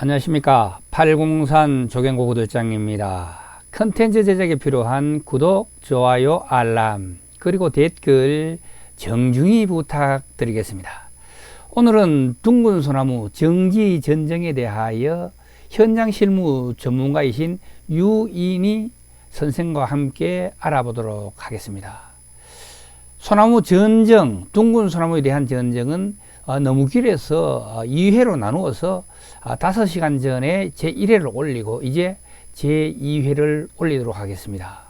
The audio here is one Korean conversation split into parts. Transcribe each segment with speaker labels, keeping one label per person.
Speaker 1: 안녕하십니까. 803 조경고 구독장입니다. 컨텐츠 제작에 필요한 구독, 좋아요, 알람, 그리고 댓글 정중히 부탁드리겠습니다. 오늘은 둥근 소나무 정지 전정에 대하여 현장 실무 전문가이신 유인희 선생과 함께 알아보도록 하겠습니다. 소나무 전정, 둥근 소나무에 대한 전정은 어, 너무 길어서 2회로 나누어서 아, 5시간 전에 제 1회를 올리고 이제 제 2회를 올리도록 하겠습니다.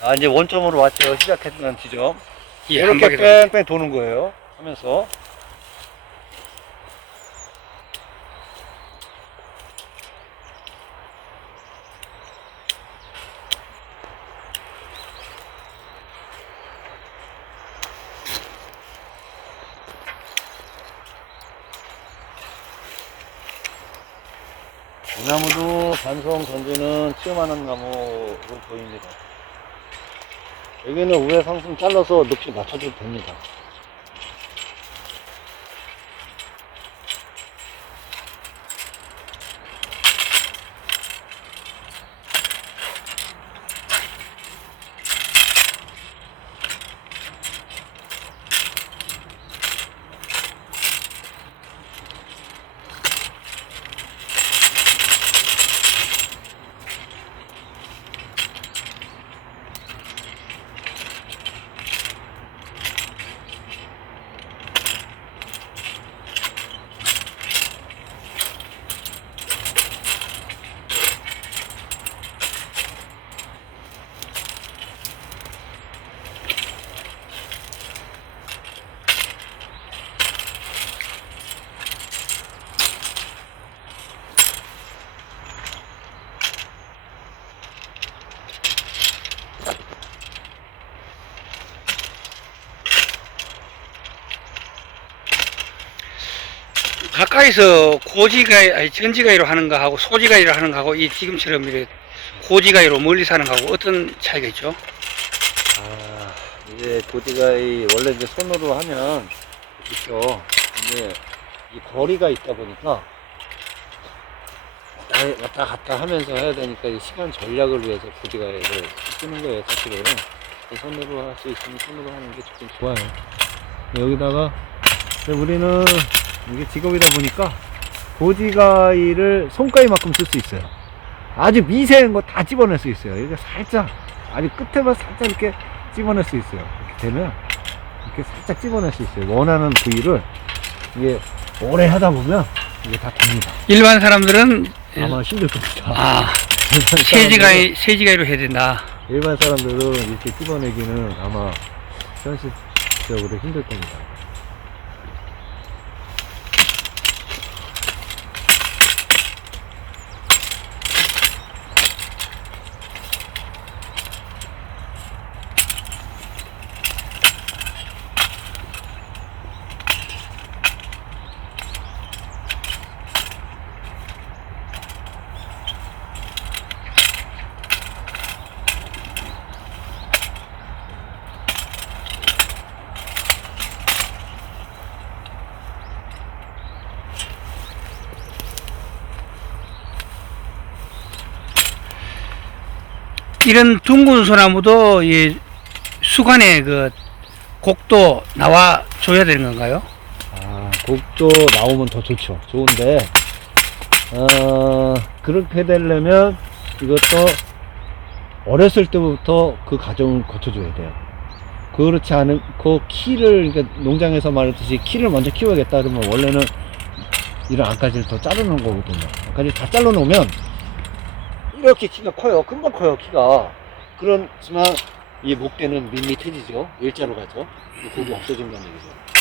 Speaker 2: 아, 이제 원점으로 왔죠. 시작했던 지점.
Speaker 1: 예, 한
Speaker 2: 이렇게 뺑뺑 도는 거예요. 하면서. 나무도 반성 전주는 체험하는 나무로 보입니다. 여기는 우회 상승 잘라서 높이 맞춰줘도 됩니다.
Speaker 1: 가까이서 고지가위, 아니 전지가위로 하는 거하고 소지가위로 하는 거하고 이 지금처럼 이렇게 고지가위로 멀리서 하는 거하고 어떤 차이가 있죠?
Speaker 2: 아, 이제 고디가이 원래 이제 손으로 하면 그렇죠. 근데 이 거리가 있다 보니까 왔다, 왔다 갔다 하면서 해야 되니까 이 시간 전략을 위해서 고디가이를 쓰는 거예요. 사실은 손으로 할 수 있으면 손으로 하는 게 조금 좋아요. 여기다가 우리는 이게 직업이다 보니까 고지가이를 손가위만큼 쓸 수 있어요. 아주 미세한 거 다 집어낼 수 있어요. 이게 살짝 아주 끝에만 살짝 이렇게 집어낼 수 있어요. 이렇게 되면 이렇게 살짝 집어낼 수 있어요. 원하는 부위를 이게 오래 하다 보면 이게 다 됩니다.
Speaker 1: 일반 사람들은
Speaker 2: 아마 힘들 겁니다.
Speaker 1: 아 세지가위 세지가위로 해야 된다.
Speaker 2: 일반 사람들은 이렇게 집어내기는 아마 현실적으로 힘들 겁니다.
Speaker 1: 이런 둥근 소나무도 이 수관에 그 곡도 나와 줘야 되는 건가요?
Speaker 2: 아, 곡조 나오면 더 좋죠. 좋은데, 어, 그렇게 되려면 이것도 어렸을 때부터 그 과정을 거쳐줘야 돼요. 그렇지 그 키를, 그러니까 농장에서 말했듯이 키를 먼저 키워야겠다 그러면 원래는 이런 안까지를 더 자르는 거거든요. 안까지 다 잘라놓으면 이렇게 키가 커요. 금방 커요, 키가. 그렇지만 이 목대는 밋밋해지죠. 일자로 가죠. 그 곡이 없어진다는 얘기죠.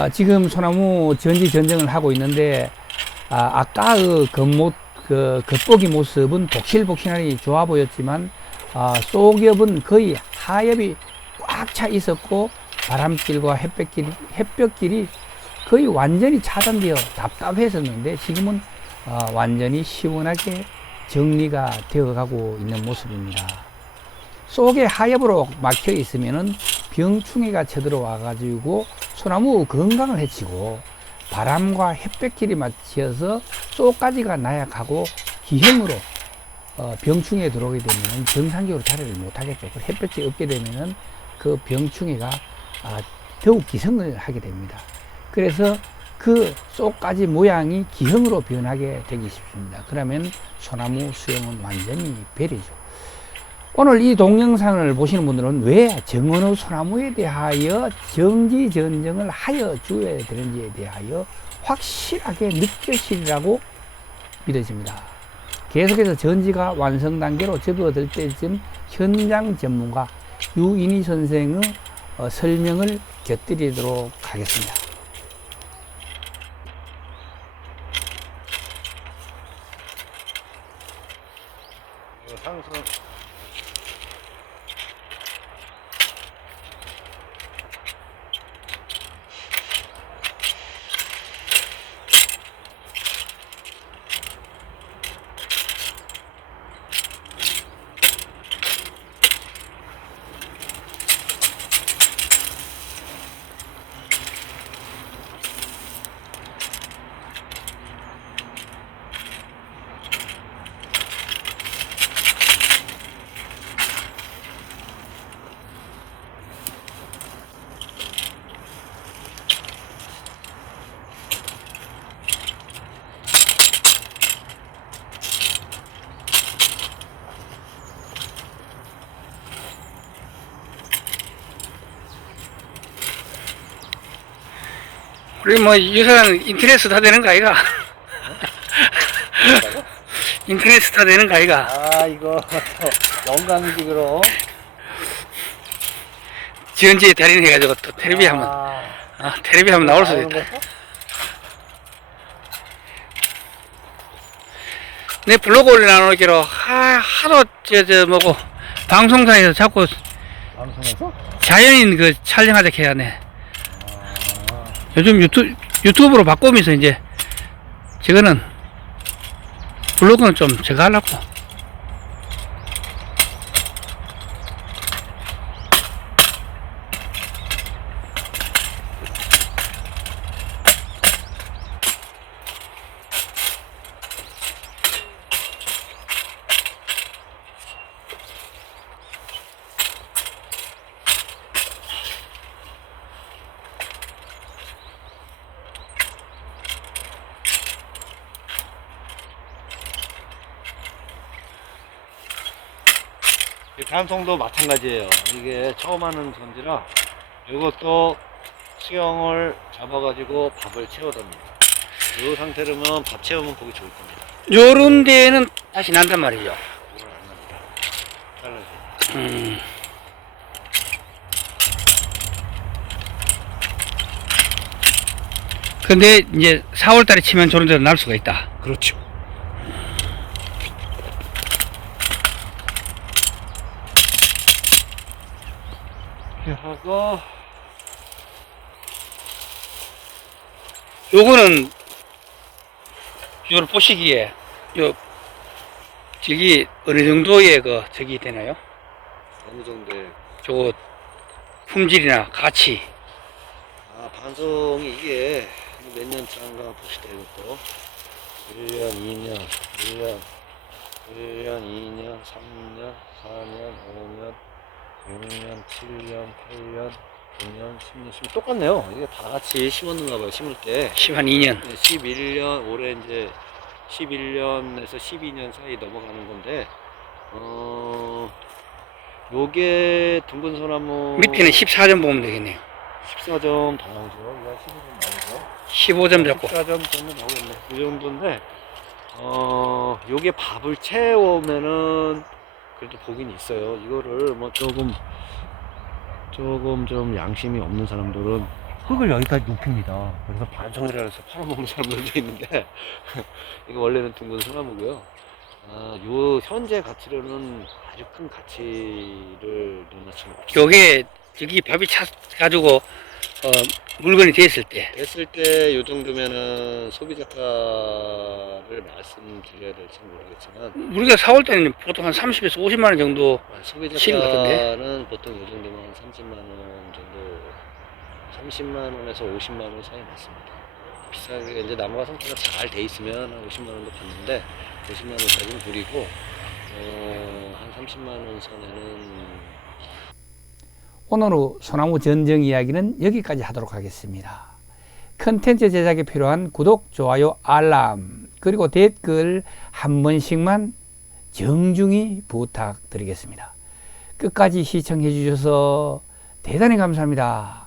Speaker 1: 아, 지금 소나무 전지 전쟁을 하고 있는데 아, 아까 그 겉모 그 겉보기 모습은 복실복실하니 좋아 보였지만 아, 속엽은 거의 하엽이 꽉 차 있었고 바람길과 햇볕길 햇볕길이 거의 완전히 차단되어 답답했었는데 지금은 아, 완전히 시원하게 정리가 되어가고 있는 모습입니다. 속에 하엽으로 막혀 있으면은 병충해가 쳐들어와 가지고 소나무 건강을 해치고 바람과 햇볕길이 맞춰서 쏙까지가 나약하고 기형으로 어, 병충해 들어오게 되면 정상적으로 자리를 못하겠죠. 그 햇볕이 없게 되면은 그 병충해가 아, 더욱 기성을 하게 됩니다. 그래서 그 쏙까지 모양이 기형으로 변하게 되기 쉽습니다. 그러면 소나무 수영은 완전히 베리죠. 오늘 이 동영상을 보시는 분들은 왜 정원의 소나무에 대하여 정지 전정을 하여 주어야 되는지에 대하여 확실하게 느껴지리라고 믿어집니다. 계속해서 전지가 완성 단계로 접어들 때쯤 현장 전문가 유인희 선생의 어, 설명을 곁들이도록 하겠습니다. 우리 뭐 유사는 인터넷 다 되는 거 아이가? 인터넷 다 되는 거 아이가?
Speaker 2: 아 이거 영광직으로
Speaker 1: 지은지에 달인 해가지고 또 텔레비 한번
Speaker 2: 아,
Speaker 1: 아, 텔레비 한번 나올 수도 있다. 내 블로그 올려놓기로 하, 하도 저, 저 뭐고 방송사에서 자꾸
Speaker 2: 방송에서
Speaker 1: 자연인 그 촬영하자 해야 네
Speaker 2: 아,
Speaker 1: 요즘 유튜, 유튜브로 바꾸면서 이제 저거는 블로그는 좀 제가 하려고
Speaker 2: 단송도 마찬가지예요. 이게 처음 하는 전지라 이것도 수영을 잡아가지고 밥을 채워둡니다. 이 상태로면 밥 채우면 보기 좋을 겁니다.
Speaker 1: 요런 데는 다시 난단 말이죠.
Speaker 2: 이건 안 납니다. 잘라주세요.
Speaker 1: 음. 근데 이제 4월 달에 치면 저런 데도 날 수가 있다.
Speaker 2: 그렇죠. 이렇게 하고.
Speaker 1: 요거는 요를 보시기에 요 저기 어느 정도의 그 저기 되나요?
Speaker 2: 어느 정도의
Speaker 1: 저거 품질이나 가치.
Speaker 2: 아 반송이 이게 몇 년 차인가 봅시다 이것도. 1년 2년 1년 1년 2년 3년 4년 5년 6년 7년 8년 9년 10년 10년 똑같네요. 이게 다 같이 심었는가 봐요 심을 때.
Speaker 1: 10한 2년.
Speaker 2: 11년 올해 이제 11년에서 12년 사이 넘어가는 건데 어 요게 둥근 소나무
Speaker 1: 밑에는 14점 보면 되겠네요.
Speaker 2: 14점 더 나오죠. 이거 15점 나오죠.
Speaker 1: 15점 잡고.
Speaker 2: 14점 정도 나오겠네. 이 정도인데 어 요게 밥을 채우면은 그래도 보긴 있어요. 이거를 뭐 조금 조금 좀 양심이 없는 사람들은 흙을 여기까지 높입니다. 그래서 반성이라 해서 팔아먹는 사람들도 있는데 이거 원래는 둥근 소나무고요. 아, 요 현재 가치로는 아주 큰 가치를 논할 수는 없어요
Speaker 1: 요게 저기 밥이 차 가지고 어, 물건이 됐을 때
Speaker 2: 됐을 때 요 정도면은 소비자가를 말씀드려야 될지 모르겠지만
Speaker 1: 우리가 4월 달에는 보통 한 30에서 50만 원 정도
Speaker 2: 아,
Speaker 1: 실은 같은데?
Speaker 2: 소비자가는 보통 요 정도면 30만 원 정도 30만 원에서 50만 원 사이 맞습니다. 비싸게 이제 나무가 상태가 잘 돼 있으면 한 50만 원도 받는데 50만 원까지는 드리고 어, 한 30만 원 선에는
Speaker 1: 오늘 소나무 전정 이야기는 여기까지 하도록 하겠습니다. 컨텐츠 제작에 필요한 구독, 좋아요, 알람, 그리고 댓글 한 번씩만 정중히 부탁드리겠습니다. 끝까지 시청해 주셔서 대단히 감사합니다.